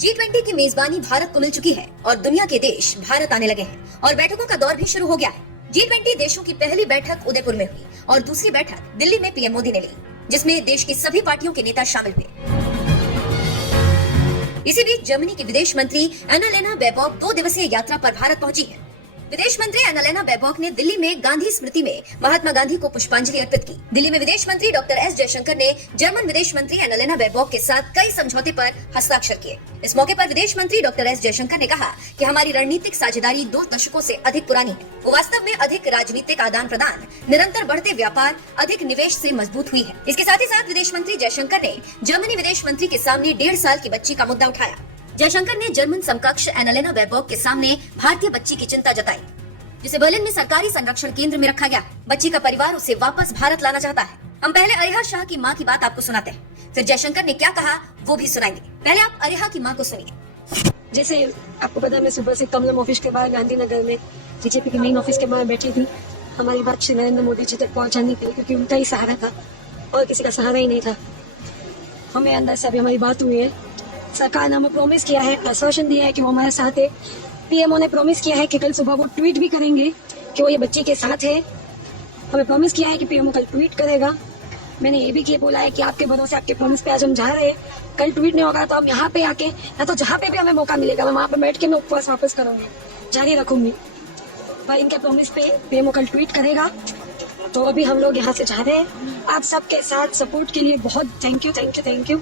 G20 की मेजबानी भारत को मिल चुकी है और दुनिया के देश भारत आने लगे हैं और बैठकों का दौर भी शुरू हो गया है। G20 देशों की पहली बैठक उदयपुर में हुई और दूसरी बैठक दिल्ली में पीएम मोदी ने ली, जिसमें देश की सभी पार्टियों के नेता शामिल हुए। इसी बीच जर्मनी की विदेश मंत्री एनालेना बेबॉक 2 दिवसीय यात्रा पर भारत पहुंची है। विदेश मंत्री एनालेना बेबॉक ने दिल्ली में गांधी स्मृति में महात्मा गांधी को पुष्पांजलि अर्पित की। दिल्ली में विदेश मंत्री डॉक्टर एस जयशंकर ने जर्मन विदेश मंत्री एनालेना बेबॉक के साथ कई समझौते पर हस्ताक्षर किए। इस मौके पर विदेश मंत्री डॉक्टर एस जयशंकर ने कहा कि हमारी रणनीतिक साझेदारी 2 दशकों से अधिक पुरानी है। वो वास्तव में अधिक राजनीतिक आदान प्रदान, निरंतर बढ़ते व्यापार, अधिक निवेश से मजबूत हुई है। इसके साथ ही साथ विदेश मंत्री जयशंकर ने जर्मनी विदेश मंत्री के सामने 1.5 साल की बच्ची का मुद्दा उठाया। जयशंकर ने जर्मन समकक्ष एनालेना बेबॉक के सामने भारतीय बच्ची की चिंता जताई, जिसे बर्लिन में सरकारी संरक्षण केंद्र में रखा गया। बच्ची का परिवार उसे वापस भारत लाना चाहता है। हम पहले अरिहा शाह की मां की बात आपको सुनाते हैं, फिर जयशंकर ने क्या कहा वो भी सुनाएंगे। पहले आप अरिहा की मां को सुनिए। जैसे आपको पता है, मैं सुबह से कमलम ऑफिस के बाहर गांधीनगर में बीजेपी के मेन ऑफिस के बाहर बैठी थी हमारी बात श्री नरेंद्र मोदी जी तक पहुंचाने के लिए, क्योंकि उनका ही सहारा था और किसी का सहारा ही नहीं था। हमें अंदर से अभी हमारी बात हुई है। सरकार ने हमें प्रॉमिस किया है, आश्वासन दिया है कि वो हमारे साथ है। पीएमओ ने प्रॉमिस किया है कि कल सुबह वो ट्वीट भी करेंगे कि वो ये बच्ची के साथ है। हमें प्रॉमिस किया है कि पीएमओ कल ट्वीट करेगा। मैंने ये भी बोला है कि आपके भरोसे, आपके प्रॉमिस पे आज हम जा रहे हैं। कल ट्वीट नहीं होगा तो हम यहाँ पे आके, या तो जहाँ पे भी हमें मौका मिलेगा मैं वहाँ पे बैठ के मैं उपवास वापस करूंगी, जारी रखूंगी। पर इनके प्रॉमिस पे पीएमओ कल ट्वीट करेगा। तो अभी हम लोग यहाँ से जा रहे हैं। आप सबके साथ सपोर्ट के लिए बहुत थैंक यू।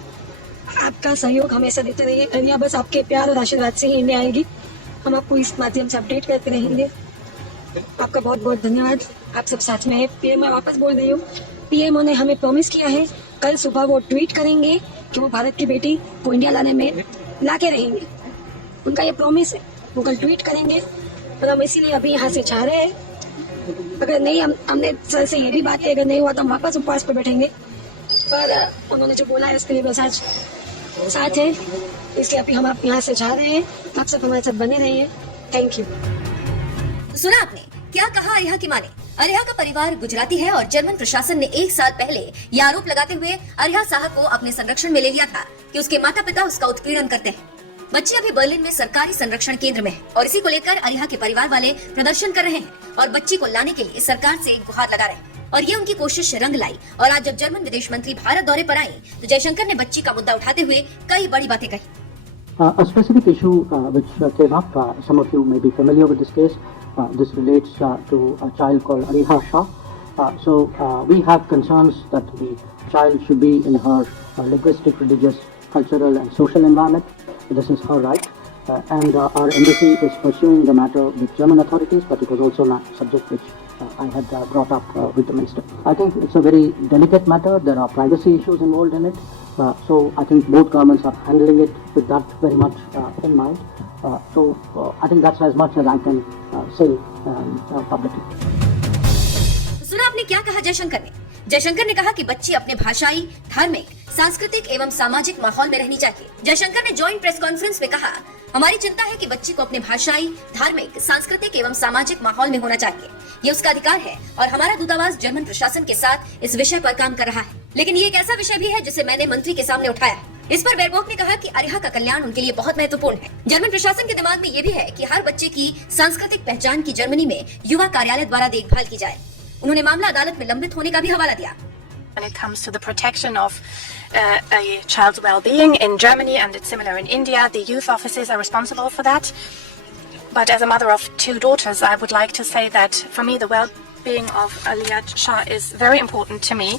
आपका सहयोग हमेशा देते रहिए। इंडिया बस आपके प्यार और आशीर्वाद से ही इंडिया आएगी। हम आपको इस माध्यम से अपडेट करते रहेंगे। आपका बहुत बहुत धन्यवाद। आप सब साथ में है। पीएम मैं वापस बोल रही हूँ, पीएमओ ने हमें प्रॉमिस किया है कल सुबह वो ट्वीट करेंगे कि वो भारत की बेटी को इंडिया लाने में लाके रहेंगे। उनका ये प्रॉमिस है, वो कल ट्वीट करेंगे और हम इसीलिए अभी यहाँ से जा रहे हैं। अगर नहीं, हमने सर से ये भी बात की, अगर नहीं हुआ तो हम वापस उपवास पर बैठेंगे। पर उन्होंने जो बोला है उसके लिए बस आज साथ है, इसलिए अभी हम आप यहाँ से जा रहे हैं। आप सब हमारे साथ बने रहिए। Thank you. सुना आपने क्या कहा अरिहा की मां ने। अरिहा का परिवार गुजराती है और जर्मन प्रशासन ने 1 साल पहले ये आरोप लगाते हुए अरिहा साहब को अपने संरक्षण में ले लिया था कि उसके माता पिता उसका उत्पीड़न करते हैं। बच्ची अभी बर्लिन में सरकारी संरक्षण केंद्र में है और इसी को लेकर अरिहा के परिवार वाले प्रदर्शन कर रहे हैं और बच्ची को लाने के लिए सरकार से गुहार लगा रहे हैं। और ये उनकी कोशिश रंग लाई और आज जब जर्मन विदेश मंत्री भारत दौरे पर आई तो जयशंकर ने बच्ची का मुद्दा उठाते हुए कई बड़ी बातें कही। A specific issue which came up, some of you may be familiar with this case. This relates to a child called Ariha Shah. We have concerns that the child should be in her linguistic, religious, cultural and social environment. This is her right. And our embassy is pursuing the matter with German authorities, but it was also a subject which I had brought up with the minister. I think it's a very delicate matter. There are privacy issues involved in it. So I think both governments are handling it with that very much in mind. I think that's as much as I can say publicly. सुना आपने क्या कहा जयशंकर ने। जयशंकर ने कहा कि बच्ची अपने भाषाई, धार्मिक, सांस्कृतिक एवं सामाजिक माहौल में रहनी चाहिए। जयशंकर ने जॉइंट प्रेस कॉन्फ्रेंस में कहा, हमारी चिंता है कि बच्ची को अपने भाषाई, धार्मिक, सांस्कृतिक एवं सामाजिक माहौल में होना चाहिए। ये उसका अधिकार है और हमारा दूतावास जर्मन प्रशासन के साथ इस विषय पर काम कर रहा है। लेकिन ये एक ऐसा विषय भी है जिसे मैंने मंत्री के सामने उठाया। इस पर बेबॉक ने कहा कि अरिहा का कल्याण उनके लिए बहुत महत्वपूर्ण है। जर्मन प्रशासन के दिमाग में ये भी है कि हर बच्चे की सांस्कृतिक पहचान की जर्मनी में युवा कार्यालय द्वारा देखभाल की जाए। उन्होंने मामला अदालत में लंबित होने का भी हवाला दिया। When it comes to the protection of a child's well-being in Germany, and it's similar in India, the youth offices are responsible for that. But as a mother of 2 daughters, I would like to say that for me the well-being of Aliyah Shah is very important to me.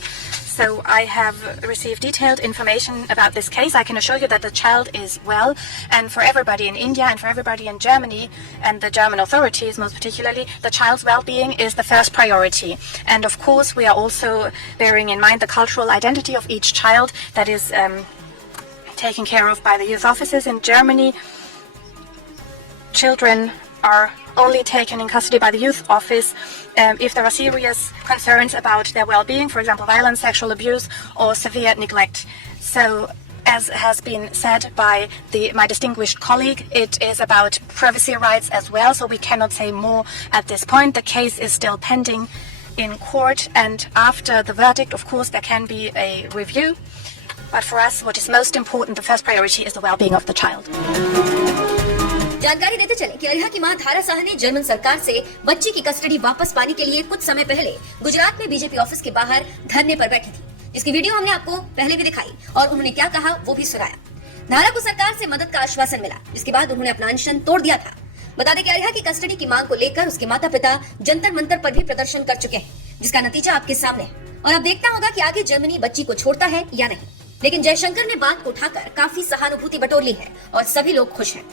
So I have received detailed information about this case. I can assure you that the child is well, and for everybody in India and for everybody in Germany and the German authorities most particularly, the child's well-being is the first priority. And of course we are also bearing in mind the cultural identity of each child that is taken care of by the youth offices in Germany. Children are only taken in custody by the youth office if there are serious concerns about their well-being, for example violence, sexual abuse or severe neglect. So as has been said by my distinguished colleague, it is about privacy rights as well, so we cannot say more at this point. The case is still pending in court, and after the verdict of course there can be a review. But for us, what is most important, the first priority is the well-being of the child. जानकारी देते चले कि अरिहा की मां धारा साहा ने German सरकार से बच्ची की कस्टडी वापस पाने के लिए कुछ समय पहले गुजरात में बीजेपी ऑफिस के बाहर धरने पर बैठी थी, जिसकी वीडियो हमने आपको पहले भी दिखाई और उन्होंने क्या कहा वो भी सुनाया। धारा को सरकार से मदद का आश्वासन मिला, जिसके बाद उन्होंने अपना अनशन तोड़ दिया था। बता दें कि अरिहा की कस्टडी की मांग को लेकर उसके माता पिता जंतर मंतर पर भी प्रदर्शन कर चुके हैं, जिसका नतीजा आपके सामने है और अब देखना होगा कि आगे जर्मनी बच्ची को छोड़ता है या नहीं। लेकिन जयशंकर ने बात को उठाकर काफी सहानुभूति बटोर ली है और सभी लोग खुश हैं।